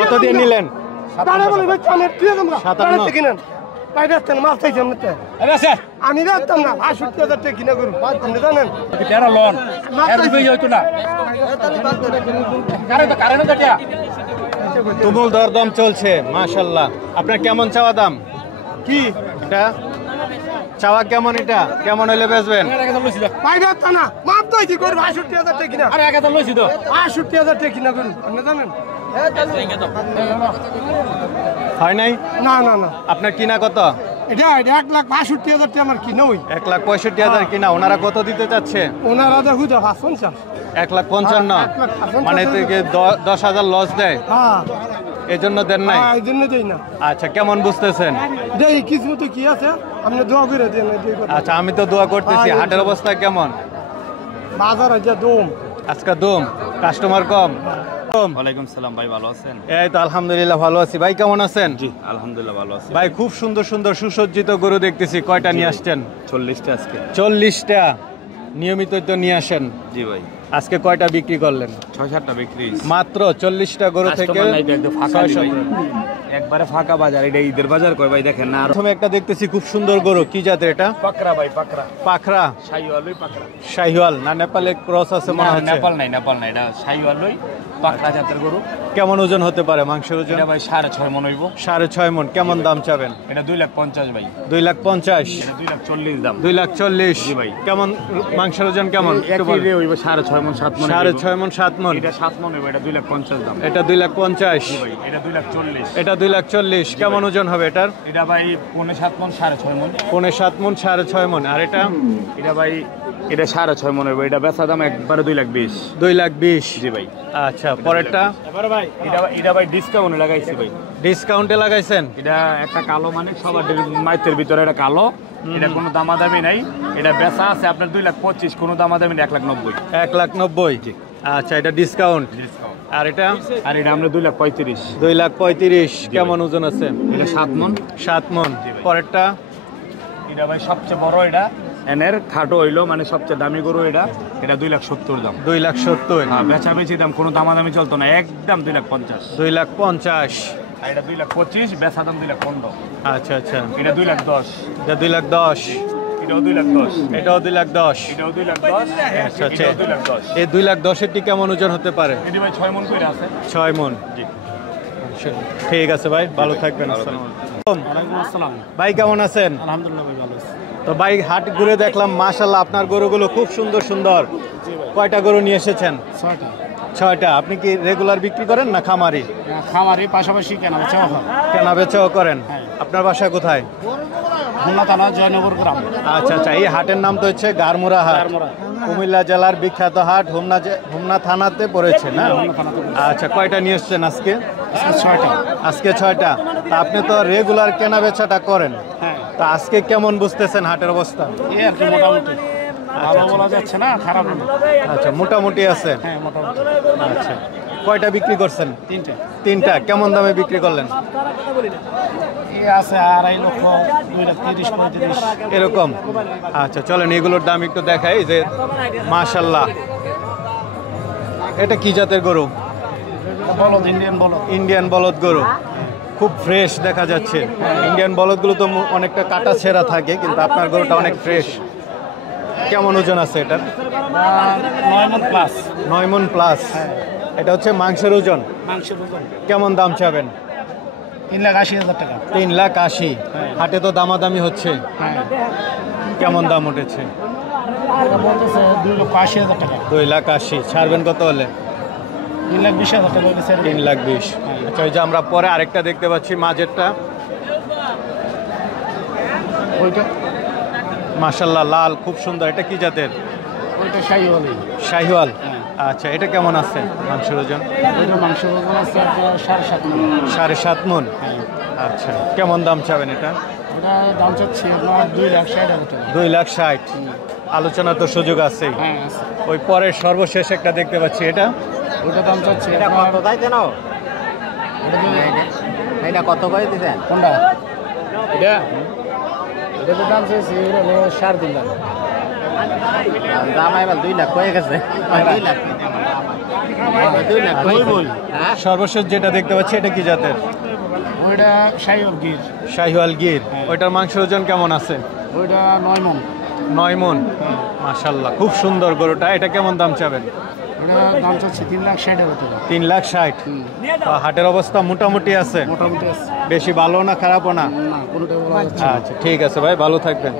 কত দিয়ে নিলেন? 57 কিনেন আমি রাখতাম না ৬২,০০০ টাকা কিনে করুন আপনি জানেন তুমুল দরদাম চলছে মাশাআল্লাহ। আপনার কেমন চাওয়া দাম? কি এটা চাওয়া কেমন? এটা কেমন হলে বেচবেন? না মাপ তো কি করবো ৬২,০০০ টাকা কিনা ৬২,০০০ টাকা কিনা করুন আপনি জানেন হয় নাই? না না না আপনার কিনা কত? এটা ১,৬৫,০০০ টাকা আমার কিনা ওই ১,৬৫,০০০ কিনা। ওনারা কত দিতে চাচ্ছে? ওনারা দেখুন ৫৫০ ১,৫৫,০০০ মানে থেকে ১০,০০০ লস দেয়, হ্যাঁ এই জন্য দেন নাই? এই জন্য দেই না। আচ্ছা কেমন বুঝতেছেন? দেই কিসমতে কি আছে আপনি দোয়া করে দেন। আচ্ছা আমি তো দোয়া করতেছি। হাটের অবস্থা কেমন? বাজার আজ দম আজকে দম, কাস্টমার কম। ওয়ালাইকুম সালাম ভাই, ভালো আছেন? এই তো আলহামদুলিল্লাহ ভালো আছি। ভাই কেমন আছেন? জি আলহামদুলিল্লাহ ভালো আছি ভাই খুব সুন্দর সুন্দর সুসজ্জিত গরু দেখতেছি, কয়টা নিয়ে আসছেন? 40টা আজকে। 40টা নিয়মিত তো নিয়ে আসেন। জি ভাই। আজকে কয়টা বিক্রি করলেন? 6-7টা বিক্রি মাত্র 40টা গরু থেকে একবারে ফাঁকা বাজার। এটা ঈদের বাজার কয় ভাই, দেখেন না। প্রথমে একটা দেখতেছি খুব সুন্দর গরু, কি জাতের এটা? পাকরা ভাই, পাকরা। পাখরা শাহিওয়ালই পাকরা। শাহিওয়াল না নেপালে ক্রস আছে মনে হচ্ছে? নেপাল নাই, নেপাল নাই, এটা শাহিওয়ালই পাকরা জাতের গরু। কেমন ওজন হতে পারে মাংসের ওজন? এটা ভাই 6.5 মণ হইব। 6.5 মণ। কেমন দাম চাবেন? এটা 2,50,000 ভাই। 2,50,000। এটা 2,40,000 দাম। 2,40,000। জি ভাই। কেমন মাংসের ওজন কেমন? একটু বল। এটা হইব 6.5 মণ 7 মণ। 6.5 মণ 7 মণ। এটা 7 মণ হইব। এটা 2,50,000 দাম। এটা 2,50,000। জি ভাই। এটা 2,40,000। এটা 2,40,000। কেমন ওজন হবে এটার? এটা ভাই 7.5 মণ 6.5 মণ। 7.5 মণ 6.5 মণ। আর এটা? এটা ভাই এটা 6.5 মণ হইব। এটা বেচা দাম একবারে 2,20,000। 2,20,000। জি ভাই। আচ্ছা পরেরটা? এটা ভাই ডিসকাউন্টে লাগাইছি ভাই। ডিসকাউন্টে লাগাইছেন? এটা একটা কালো, মানে সবার মাইতের ভিতরে এটা কালো। এটা কোনো দামাদামি নাই। এটা বেচা আছে আপনার 2,25,000, কোনো দামাদামি নেই 1,90,000। 1,90,000। আচ্ছা এটা ডিসকাউন্ট। আর এটা? আর এটা আমরা 2,35,000। 2,35,000। কেমন ওজন আছে? এটা 7 মণ। 7 মণ। পরেরটা? এটা ভাই সবচেয়ে বড়, এটা এনের খাটো হইলো, মানে সবচেয়ে দামি গরু এটা। এটা 2,70,000 দাম। 2,70,000। হ্যাঁ, বেচা দাম কোনো দামাদামি চলতো না, একদম 2,50,000। 2,50,000। আর এটা 2,25,000, বেচা দাম 2,15,000। আচ্ছা আচ্ছা। এটা 2,10,000। এটা 2,10,000। এটাও 2,10,000। এটাও 2,10,000। এটাও 2,10,000। আচ্ছা আচ্ছা। এটাও 2,10,000। এই 2,10,000টি কেমন ওজন হতে পারে? এটি ভাই 6 মণ করে আছে। 6 মণ। জি ঠিক আছে ভাই, ভালো থাকবেন। আসসালামু আলাইকুম। ওয়ালাইকুম আসসালাম। ভাই কেমন আছেন? আলহামদুলিল্লাহ ভাই, ভালো আছি। তো ভাই হাট ঘুরে দেখলাম মাশাআল্লাহ আপনার গরুগুলো খুব সুন্দর সুন্দর। কয়টা গরু নিয়ে এসেছেন? ৬টা। 6টা। আপনি কি রেগুলার বিক্রি করেন না খামারি? খামারি পাশাপাশি কেনা বেচাও হয়। কেনা বেচাও করেন? আপনার বাসা কোথায়? খুলনা থানা জয়নগর গ্রাম। আচ্ছা আচ্ছা। এই হাটের নাম তো হচ্ছে গারমুরা হাট, কুমিল্লা জেলার বিখ্যাত হাট। হোমনা থানাতে পড়েছে না? আচ্ছা কয়টা নিয়ে এসছেন আজকে? ৬টা। আজকে 6টা। তা আপনি তো রেগুলার কেনা বেচাটা করেন, তা আজকে কেমন বুঝতেছেন হাটের অবস্থা? এই আর কি মোটামুটি, ভালো বলা যাচ্ছে না, খারাপ না। আচ্ছা মোটামুটি আছে। হ্যাঁ মোটামুটি। আচ্ছা কয়টা বিক্রি করছেন? 3টে। 3টা। কেমন দামে বিক্রি করলেন? এই আছে 2.5 লক্ষ, 2,30,000, 35,000 এরকম। আচ্ছা চলেন এগুলোর দাম একটু দেখাই। যে মাশাআল্লাহ, এটা কি জাতের গরু? বলদ, ইন্ডিয়ান বলদ। ইন্ডিয়ান বলদ গরু, খুব ফ্রেশ দেখা যাচ্ছে। ইন্ডিয়ান বলদগুলো তো অনেকটা কাটা ছেঁড়া থাকে, কিন্তু আপনার গরুটা অনেক ফ্রেশ। কেমন ওজন আছে এটার? 9 মণ প্লাস। 9 মণ প্লাস। এটা হচ্ছে মাংসের ওজন। মাংসের ওজন কেমন দাম চাবেন? 3,80,000 টাকা। 3,80,000। হাটে তো দামাদামি হচ্ছে, কেমন দাম উঠেছে? বলতেছে 2,80,000 টাকা। 2,80,000। ছাড়বেন কত হলে? 3,20,000 টাকা হলে ছেড়ে দিন। 3,20,000। আচ্ছা ওই যে আমরা পরে আরেকটা দেখতে পাচ্ছি মাঝেরটা, ওইটা মাশাআল্লাহ লাল, খুব সুন্দর। এটা কি জাতের? ওইটা শাহিওয়াল। শাহিওয়াল। আচ্ছা এটা কেমন আছে মাংসের ওজন? ওইটা মাংসের ওজন আছে 7.5 মণ। 7.5 মণ। আচ্ছা কেমন দাম চাবেন এটা? ওটা দাম চাচ্ছি আপনার 2,60,000 টাকা। 2,60,000। আলোচনা তো সুযোগ আছে। হ্যাঁ আছে। ওই পরের সর্বশেষ একটা দেখতে পাচ্ছি, এটা? ওইটা দাম চাচ্ছি এটা কত তাইতে নাও? এটা কত করে দিবেন? কোনটা? এটা এটা তো দাম চাইছি 3.5 লাখ। দাম এবার 2 লাখ হয়ে গেছে। 2 লাখ সর্বশেষ যেটা দেখতে পাচ্ছি এটা কি জাতের? ওইটা শাহিওয়াল গির, শাহিওয়াল গির। ওইটার মাংসের ওজন কেমন আছে? ওইটা 9 মণ। 9 মণ। মাশাআল্লাহ, খুব সুন্দর গরুটা। এটা কেমন দাম চাবেন? ওটা দাম চাচ্ছি 3,60,000 টাকা। 3,60,000। হাটের অবস্থা মোটামুটি আছে? মোটামুটি আছে, বেশি ভালো না খারাপও না? না কোনোটা বলা যাচ্ছে না। আচ্ছা ঠিক আছে ভাই, ভালো থাকবেন।